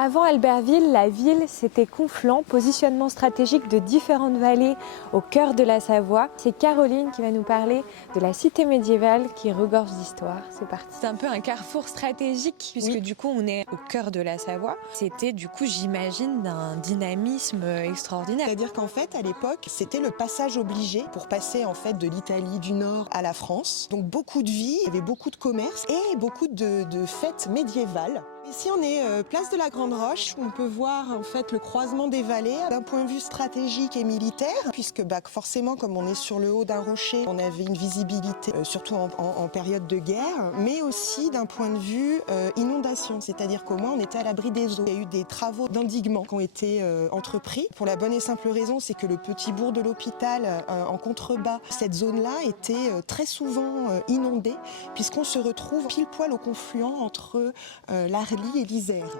Avant Albertville, la ville, c'était Conflans, positionnement stratégique de différentes vallées au cœur de la Savoie. C'est Caroline qui va nous parler de la cité médiévale qui regorge d'histoire. C'est parti. C'est un peu un carrefour stratégique puisque du coup on est au cœur de la Savoie. C'était du coup, j'imagine, d'un dynamisme extraordinaire. C'est-à-dire qu'en fait, à l'époque, c'était le passage obligé pour passer en fait de l'Italie du Nord à la France. Donc beaucoup de vie, il y avait beaucoup de commerce et beaucoup de fêtes médiévales. Ici, on est place de la Grande Roche, où on peut voir en fait le croisement des vallées d'un point de vue stratégique et militaire, puisque forcément, comme on est sur le haut d'un rocher, on avait une visibilité, surtout en période de guerre, mais aussi d'un point de vue inondation, c'est-à-dire qu'au moins on était à l'abri des eaux. Il y a eu des travaux d'endiguement qui ont été entrepris, pour la bonne et simple raison, c'est que le petit bourg de l'hôpital, en contrebas, cette zone-là était très souvent inondée, puisqu'on se retrouve pile poil au confluent entre l'Arly et l'Isère.